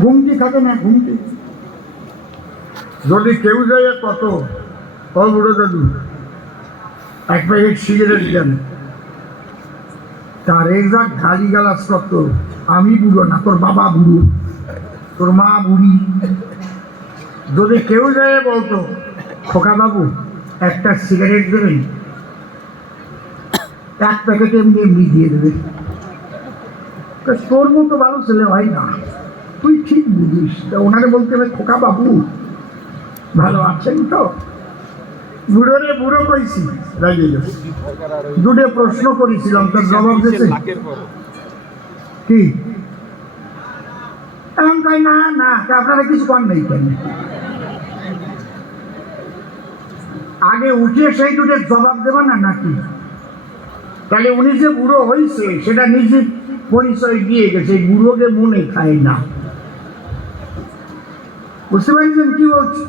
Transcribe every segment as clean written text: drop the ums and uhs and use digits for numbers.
ঘুমটি থাকে না, ঘুমটি যদি কেউ যায় কত ও বুড়ো দাদু এক প্যাকেট সিগারেট দেন, তার যা গালি গালাজ করতো, আমি বুড়ো না, তোর বাবা বুড়ো, তোর মা বুড়ি। যদি কেউ যায় বলতো খোকা বাবু একটা সিগারেট দেবেন, এক প্যাকেট এমনি এমনি দিয়ে দেবে। তোর মতো ভালো ছেলে হয় না, তুই ঠিক বুঝিস। তা ওনারে বলতে হবে খোকা বাবু ভালো আছেন তো? বুড়োরে বুড়ো কইছি, রাজিয়ে গেছে। দুটো প্রশ্ন করেছিলাম, তার জবাব দিয়েছে কি? এখন কই না না, আপনারা কিছু কর নেই কেন? আগে উঠে সেই দুটো জবাব দেব না নাকি? তাহলে উনি যে বুড়ো হয়েছে সেটা নিজে পরিচয় দিয়ে গেছে, বুড়োকে মনে খায় না। বুঝতে পারছেন কি বলছি?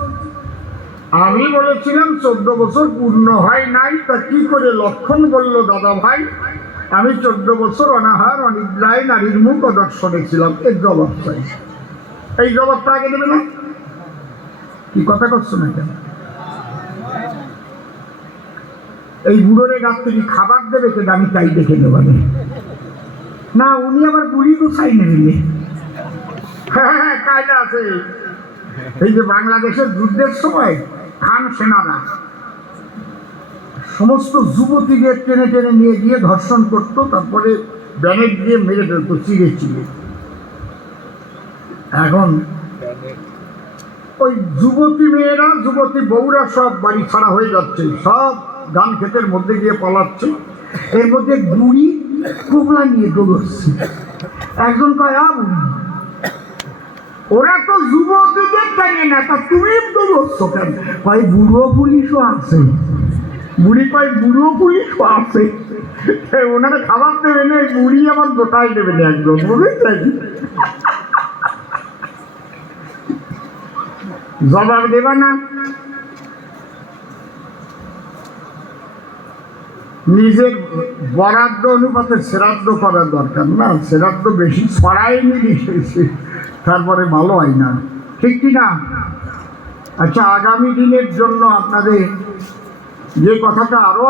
আমি বলেছিলাম 14 বছর পূর্ণ হয় নাই, তা কি করে লক্ষণ বলল দাদা ভাই আমি 14 বছর অনাহার অনিদ্রায় নারীর মুখ দর্শনে ছিলাম। এর জবাব চাই, এই জবাবটা আগে দেবে না? কি কথা করছো না কেন? এই বুড়োরে রাত্রি খাবার দেবে কেন আমি তাই দেখে নেব না। উনি আবার বুড়ি কোথায় নেবেন? হ্যাঁ কায়দা আছে। এই যে বাংলাদেশের যুদ্ধের সময় খান সেনারা সমস্ত যুবতীদের টেনে টেনে নিয়ে গিয়ে ধর্ষণ করতো, তারপরে ব্যানেট দিয়ে মেরে ফেলতো চিড়ে চিড়ে। এখন ওই যুবতী মেয়েরা যুবতী বউরা সব বাড়ি ছাড়া হয়ে যাচ্ছে, সব ধান ক্ষেতের মধ্যে গিয়ে পালাচ্ছে। এর মধ্যে বুড়ি কুমলা নিয়ে দৌড়চ্ছে। একজন কয় বুড়ি ওরা তো যুবতীদের টানে না, তা তুমি দৌড়চ্ছ কেন? কয় বুড়ো পুলিশও আছে। বুড়ি কয় বুড়ো পুলিশও আছে, ওনারা খাবার দেবে না, বুড়ি আবার গোটাই দেবে না একজন, বুঝেছেন? জবাব দেবা না? নিজের বরাদ্দ অনুপাতে শ্রাদ্ধ করার দরকার না, শ্রাদ্ধ বেশি ছড়াই নিয়ে তারপরে ভালো হয় না, ঠিক কিনা? আচ্ছা, আগামী দিনের জন্য আপনাদের যে কথাটা আরো